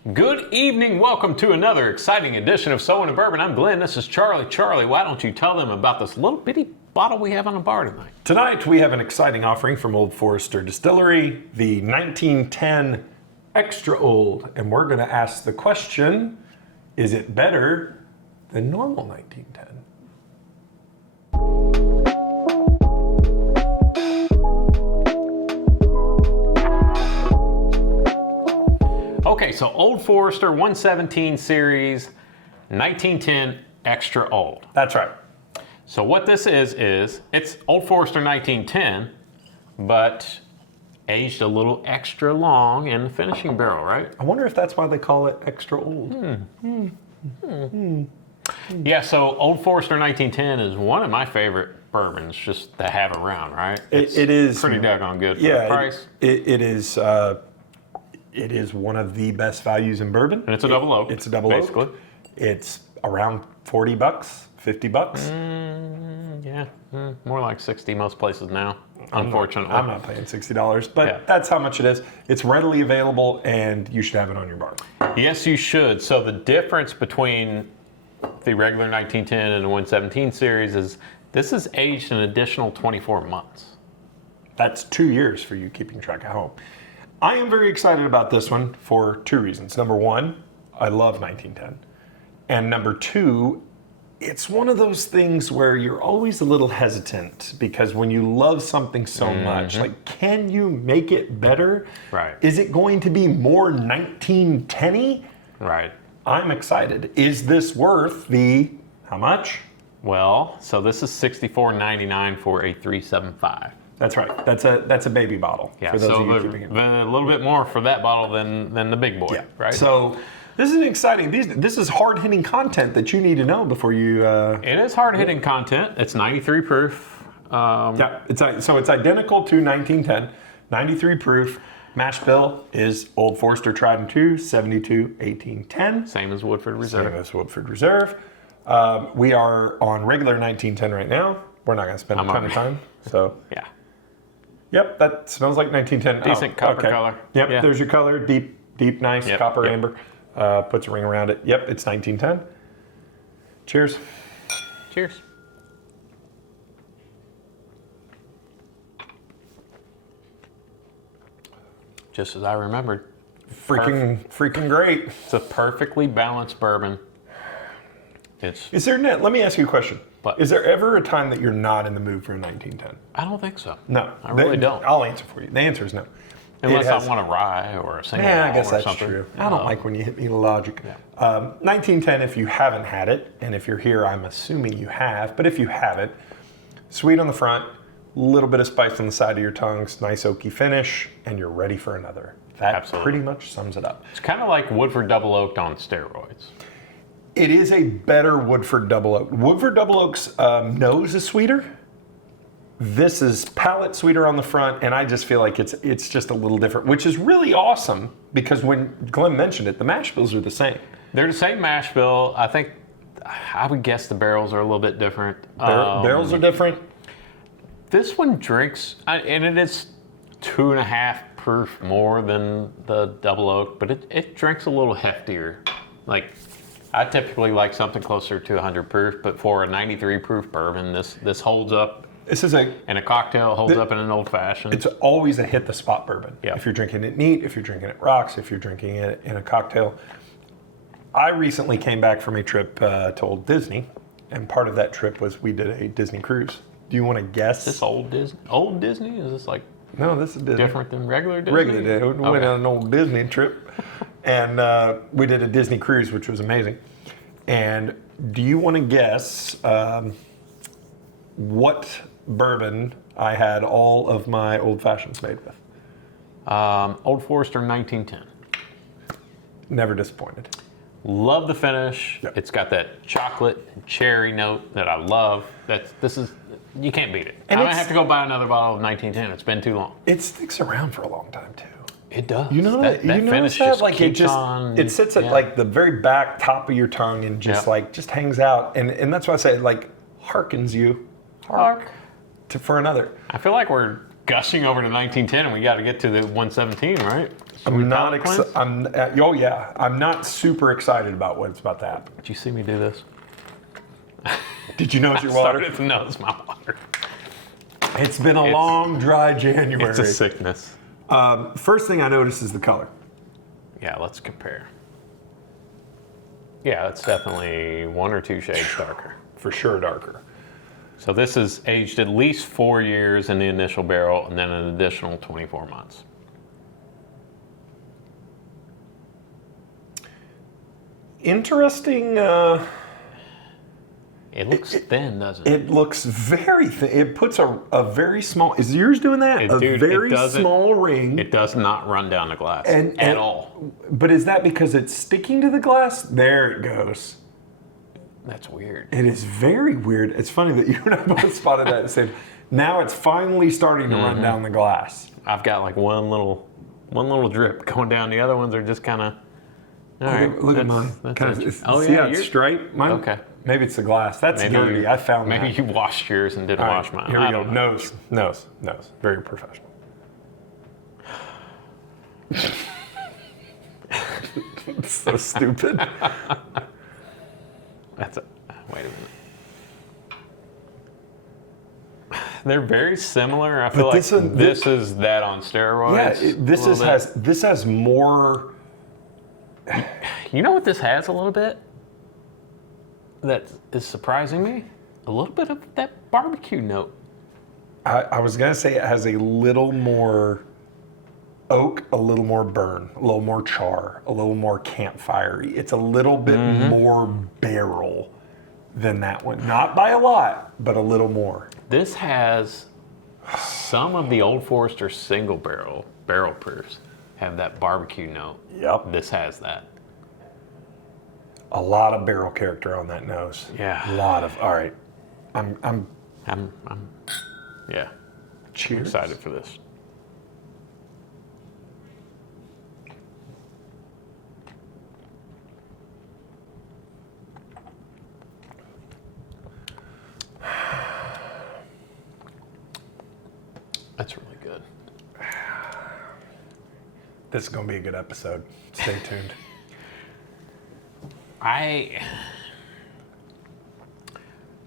Good evening. Welcome to another exciting edition of Sowing and Bourbon. I'm Glenn. This is Charlie. Charlie, why don't you tell them about this little bitty bottle we have on the bar tonight? Tonight we have an exciting offering from Old Forester Distillery, the 1910 Extra Old. And we're going to ask the question, is it better than normal 1910? Okay, so Old Forester 117 series, 1910 Extra Old. That's right. So what this is it's Old Forester 1910, but aged a little extra long in the finishing barrel, right? I wonder if that's why they call it Extra Old. Yeah, so Old Forester 1910 is one of my favorite bourbons just to have around, right? It is pretty doggone good for the price. It is one of the best values in bourbon. And it's a double oak. It's a double basically. oak. It's around $40, $50. More like 60 most places now, unfortunately. I'm not paying $60, but that's how much it is. It's readily available, and you should have it on your bar. Yes, you should. So the difference between the regular 1910 and the 117 series is this is aged an additional 24 months. That's 2 years for you keeping track at home. I am very excited about this one for two reasons. Number one, I love 1910. And number two, it's one of those things where you're always a little hesitant because when you love something so much, like, can you make it better? Right. Is it going to be more 1910-y? Right. I'm excited. Is this worth the, how much? Well, so this is $64.99 for a 375. That's right. That's a baby bottle. Yeah, for those so of you keeping it. a little bit more for that bottle than the big boy, Yeah. right? So this is exciting. This is hard-hitting content that you need to know before you... It is hard-hitting content. It's 93 proof. It's identical to 1910, 93 proof. Mash bill is Old Forester Tried and True, 72-18-10. Same as Woodford Reserve. Same as Woodford Reserve. We are on regular 1910 right now. We're not going to spend a ton of time. So yeah. Yep, that smells like 1910. Decent copper color. Yep, Yeah. There's your color. Deep, nice copper amber. Puts a ring around it. Yep, it's 1910. Cheers. Cheers. Just as I remembered. Freaking great. It's a perfectly balanced bourbon. Let me ask you a question. What? Is there ever a time that you're not in the mood for a 1910? I don't think so. No. I really don't. I'll answer for you. The answer is no. Unless I want a rye or a single malt I guess or that's something. true. I don't like when you hit me with logic. Yeah. 1910, if you haven't had it, and if you're here, I'm assuming you have, but if you haven't, sweet on the front, little bit of spice on the side of your tongues, nice oaky finish, and you're ready for another. That Absolutely. pretty much sums it up. It's kind of like Woodford Double Oaked on steroids. It is a better Woodford Double Oak. Woodford Double Oak's nose is sweeter. This is palate sweeter on the front, and I just feel like it's just a little different, which is really awesome because when Glenn mentioned it, the mash bills are the same. They're the same mash bill. I would guess the barrels are a little bit different. Barrels are different. This one drinks, and it is 2.5 proof more than the double oak, but it drinks a little heftier. Like, I typically like something closer to 100 proof, but for a 93 proof bourbon, this holds up. This is in a cocktail, holds up in an old fashioned. It's always a hit the spot bourbon. Yeah. If you're drinking it neat, if you're drinking it rocks, if you're drinking it in a cocktail. I recently came back from a trip to Old Disney, and part of that trip was we did a Disney cruise. Do you want to guess? Is this old Disney? Old Disney? Is this like no? This is Disney. Different than regular Disney? Regular Disney. We went on an old Disney trip, and we did a Disney cruise, which was amazing. And do you want to guess what bourbon I had all of my old fashions made with? Old Forester 1910. Never disappointed. Love the finish. Yep. It's got that chocolate and cherry note that I love. You can't beat it. And I might have to go buy another bottle of 1910. It's been too long. It sticks around for a long time too. It does. You know that? That you finish that? just Like keeps on. It sits at like the very back top of your tongue and just hangs out. And that's why I say like harkens you. Hark. For another. I feel like we're gushing over to 1910 and we got to get to the 117, right? I'm not palate cleanse? oh yeah, I'm not super excited about what's about to happen. Did you see me do this? Did you nose your I water? started to nose my water. It's been a long, dry January. It's a sickness. First thing I notice is the color. Yeah, let's compare. Yeah, it's definitely 1 or 2 shades darker. For sure darker. So this is aged at least 4 years in the initial barrel and then an additional 24 months. Interesting. It looks thin, doesn't it? It looks very thin. It puts a very small. Is yours doing that? Dude, very small ring. It does not run down the glass at all. But is that because it's sticking to the glass? There it goes. That's weird. It is very weird. It's funny that you and I both spotted that at the same. Now it's finally starting to run down the glass. I've got like one little drip going down. The other ones are just kind of. All right, Look at mine. See how it's striped? Mine. Okay. Maybe it's the glass. That's dirty. I found that. Maybe you washed yours and didn't wash mine. Here we go. Nose. Very professional. It's so stupid. Wait a minute. They're very similar. I feel like this is that on steroids. Yeah, this has more. You know what this has a little bit? That is surprising me. A little bit of that barbecue note. I was gonna say it has a little more oak, a little more burn, a little more char, a little more campfirey. It's a little bit more barrel than that one. Not by a lot, but a little more. This has some of the Old Forester single barrel proofs have that barbecue note. Yep. This has that. A lot of barrel character on that nose. Yeah. A lot of. All right. I'm yeah. Cheers. Excited for this. That's really good. This is going to be a good episode. Stay tuned.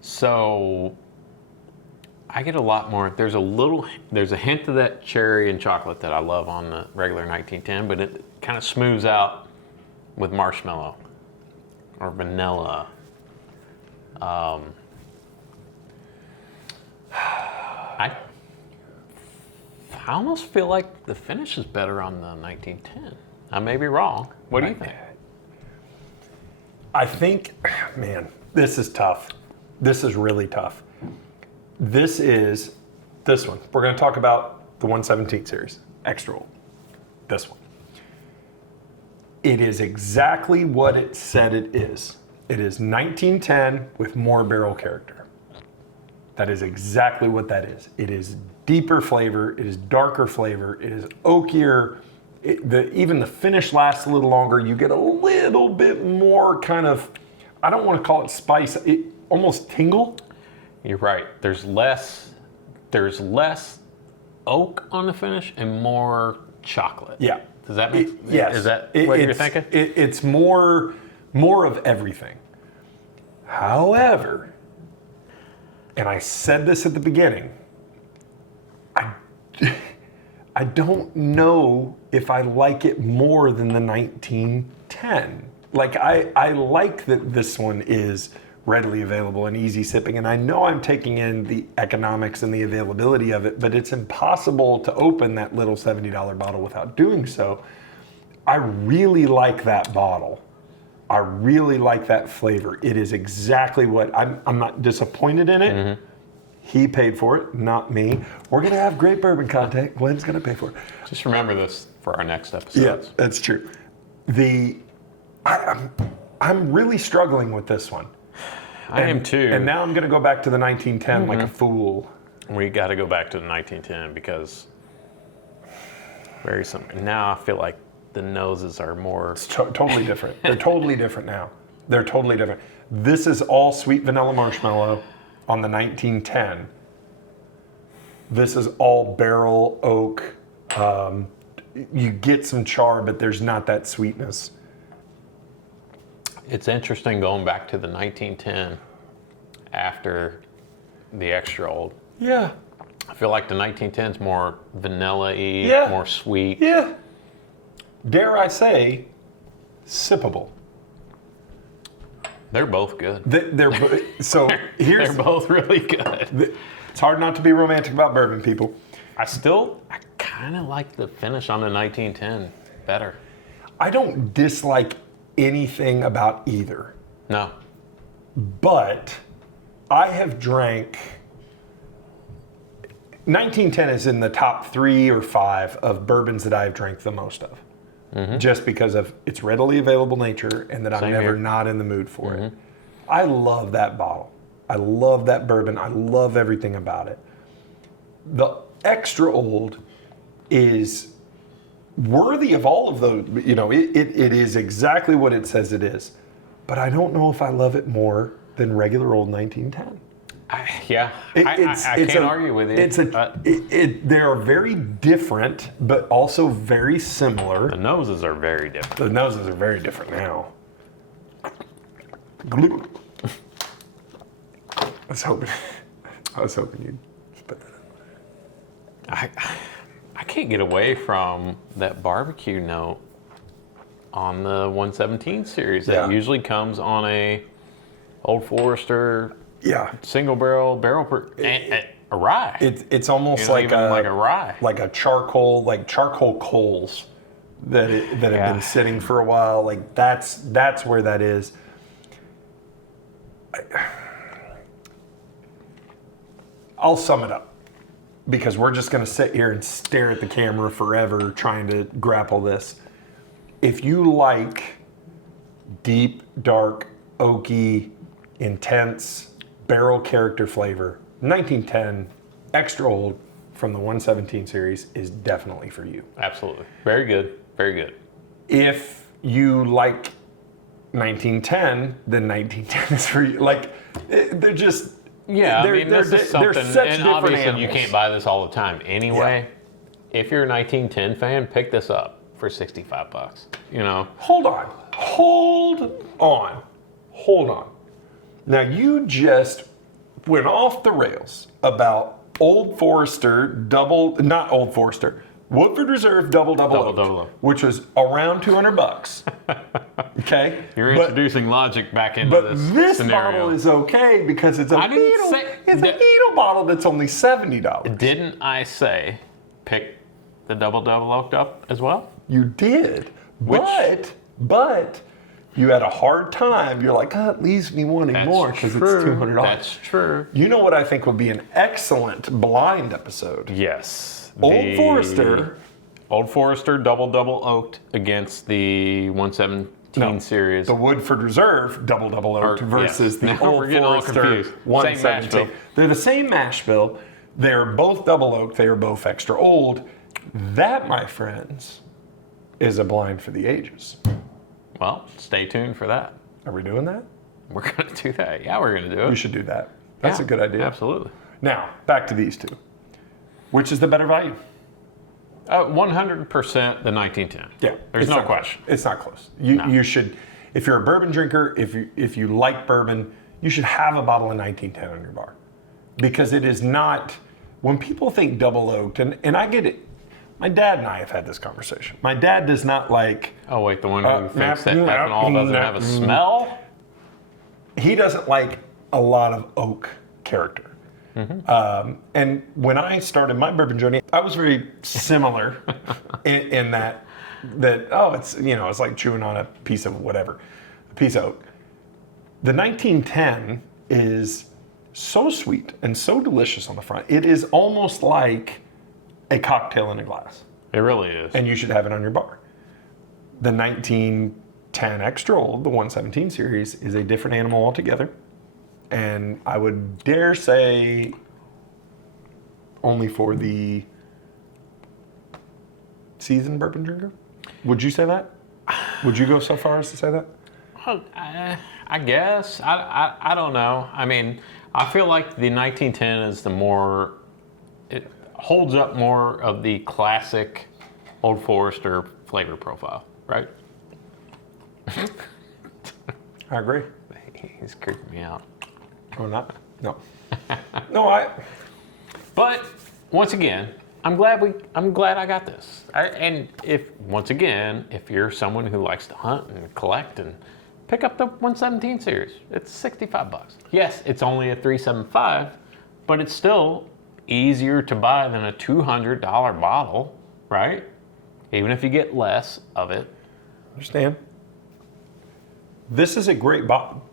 So I get a lot more. There's a hint of that cherry and chocolate that I love on the regular 1910, but it kind of smooths out with marshmallow or vanilla. I almost feel like the finish is better on the 1910. I may be wrong. What do you think? I think, man, this is tough. This is really tough. This one. We're going to talk about the 117 series, extra old. This one. It is exactly what it said it is. It is 1910 with more barrel character. That is exactly what that is. It is deeper flavor. It is darker flavor. It is oakier. Even the finish lasts a little longer. You get a little bit more kind of, I don't want to call it spice, almost tingle. You're right. There's less oak on the finish and more chocolate. Yeah. Does that make yes. Is that what you're thinking? It's more of everything. However, and I said this at the beginning, I don't know if I like it more than the 1910. Like I like that this one is readily available and easy sipping, and I know I'm taking in the economics and the availability of it, but it's impossible to open that little $70 bottle without doing so. I really like that bottle. I really like that flavor. It is exactly what I'm not disappointed in it. Mm-hmm. He paid for it, not me. We're gonna have great bourbon content. Glenn's gonna pay for it. Just remember this for our next episode. Yeah, that's true. I'm really struggling with this one. I am too. And now I'm gonna go back to the 1910 like a fool. We got to go back to the 1910 because now I feel like the noses are more. It's totally different. They're totally different now. They're totally different. This is all sweet vanilla marshmallow on the 1910. This is all barrel oak, you get some char, but there's not that sweetness. It's interesting going back to the 1910 after the extra old. Yeah. I feel like the 1910 is more vanilla-y, Yeah. more sweet. Yeah. Dare I say, sippable. They're both good. So here's They're both really good. It's hard not to be romantic about bourbon, people. I kind of like the finish on the 1910 better. I don't dislike anything about either, No. but I have drank. 1910 is in the top 3 or 5 of bourbons that I've drank the most of. Just because of its readily available nature and that I'm Same never here. not in the mood for it. I love that bottle. I love that bourbon. I love everything about it. The extra old is worthy of all of those. You know, it is exactly what it says it is. But I don't know if I love it more than regular old 1910. I can't argue with you. They are very different, but also very similar. The noses are very different. The noses are very different now. Glue. I was hoping you'd spit that in. I can't get away from that barbecue note on the 117 series that Yeah. usually comes on a Old Forester Yeah. single barrel a rye. It's almost You know, like even like a rye. like a charcoal coals that have Yeah. been sitting for a while. Like that's where that is. I'll sum it up because we're just going to sit here and stare at the camera forever trying to grapple this. If you like deep, dark, oaky, intense barrel character flavor, 1910 extra old from the 117 series is definitely for you. Absolutely. Very good. Very good. If you like 1910, then 1910 is for you. Like, they're just... Yeah, they're, I mean, they're, this is they're something, such and different obviously animals. you can't buy this all the time anyway. If you're a 1910 fan, pick this up for $65. You know, Hold on. Now, you just went off the rails about Old Forester Woodford Reserve double oak, which was around $200. Okay, you're But- introducing logic back into But this this scenario. bottle is okay because it's a I didn't needle. say- It's a that- needle bottle that's only $70. Didn't I say pick the double oaked up as well? You did, but you had a hard time. You're like, it leaves me wanting more because it's $200. That's true. You know what I think would be an excellent blind episode? Yes. Old Forester. Old Forester double oaked against the 117 series. The Woodford Reserve double oaked versus yes. the Now Old we're getting all Forester confused. Same 117. mash bill. They're the same mash bill. They're both double oaked. They are both extra old. That, my friends, is a blind for the ages. Well, stay tuned for that. Are we doing that? We're going to do that. Yeah, we're going to do it. We should do that. That's Yeah, a good idea. Absolutely. Now, back to these two. Which is the better value? 100% the 1910. Yeah. There's it's no not question. Close. It's not close. You should, if you're a bourbon drinker, if you like bourbon, you should have a bottle of 1910 on your bar. Because it is not, when people think double oaked, and I get it. My dad and I have had this conversation. My dad does not like, Oh, wait, the one who thinks that no, ethanol doesn't no, have a smell? he doesn't like a lot of oak character. And when I started my bourbon journey, I was very similar in that it's like chewing on a piece of whatever, a piece of oak. The 1910 is so sweet and so delicious on the front. It is almost like a cocktail in a glass, It really is. and you should have it on your bar. The 1910 Extra Old, the 117 series, is a different animal altogether. And I would dare say only for the seasoned bourbon drinker. Would you say that? Would you go so far as to say that? I guess. I don't know. I mean, I feel like the 1910 is it holds up more of the classic Old Forester flavor profile, right? I agree. He's creeping me out. Oh, not? No. No, But once again, I'm glad I got this. And if you're someone who likes to hunt and collect and pick up the 117 series, it's $65. Yes, it's only a 375, but it's still easier to buy than a $200 bottle, right? Even if you get less of it. understand. This is a great bottle.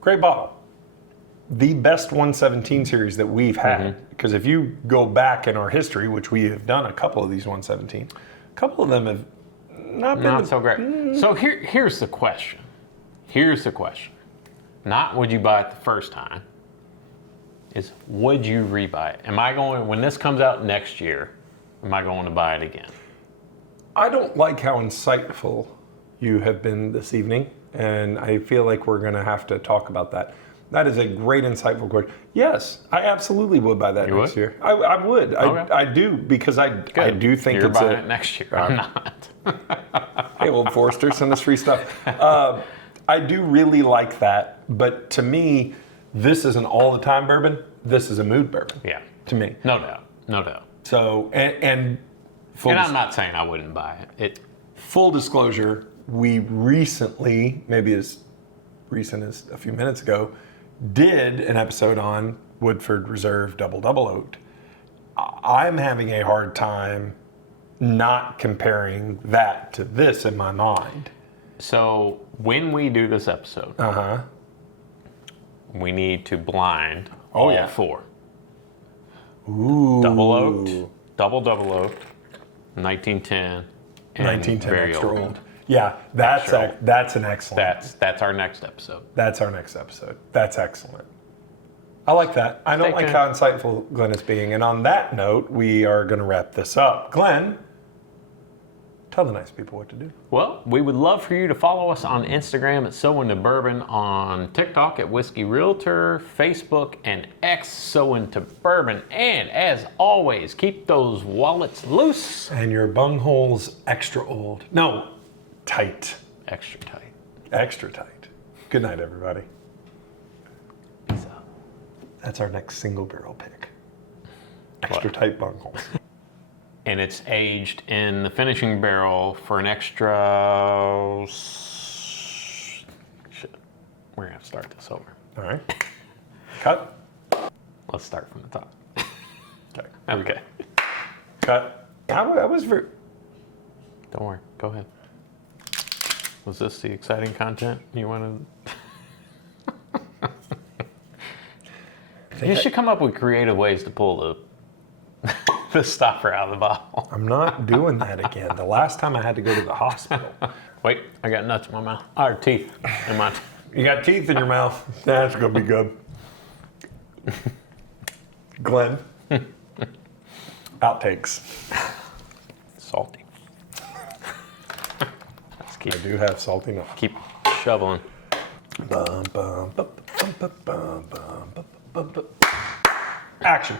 Great bottle. The best 117 series that we've had. Because if you go back in our history, which we have done a couple of these 117, a couple of them have not been So great. So here's the question. Here's the question. Not would you buy it the first time, is would you rebuy it? Am I going, when this comes out next year, am I going to buy it again? I don't like how insightful you have been this evening, and I feel like we're going to have to talk about that. That is a great, insightful question. Yes, I absolutely would buy that next year. I would. Okay. I do, because I do think You're it's buying it next year. I'm not. Hey, Old Forester, send us free stuff. I do really like that, but to me, this is an all-the-time bourbon. This is a mood bourbon. Yeah. To me. No doubt. No doubt. So, and I'm not saying I wouldn't buy it. Full disclosure, we recently, maybe as recent as a few minutes ago, did an episode on Woodford Reserve Double Oaked. I'm having a hard time not comparing that to this in my mind. So when we do this episode, we need to blind all four. Ooh. Double oaked, double oaked, 1910, and 1910 very extra old. old. Yeah, that's an excellent. That's our next episode. That's our next episode. That's excellent. I like that. I don't like how insightful Glenn is being. And on that note, we are going to wrap this up. Glenn, tell the nice people what to do. Well, we would love for you to follow us on Instagram at So Into Bourbon, on TikTok at Whiskey Realtor, Facebook and X So Into Bourbon. And as always, keep those wallets loose. And your bungholes extra old. No, tight. Extra tight. Extra tight. Good night, everybody. Peace out. That's our next single barrel pick. Extra tight bungholes. And it's aged in the finishing barrel for an extra... Shit. We're going to have to start this over. All right. Cut. Let's start from the top. Okay. Okay. Cut. I was very... Don't worry. Go ahead. Was this the exciting content you wanted? You should come up with creative ways to pull the stopper out of the bottle. I'm not doing that again. The last time I had to go to the hospital. Wait, I got nuts in my mouth. Or teeth in my You got teeth in your mouth. That's going to be good. Glenn. Outtakes. Salty. Let's keep, I do have salty nuts. keep shoveling. Bum, bum, bum, bum, bum, bum, bum, bum, bum. Action.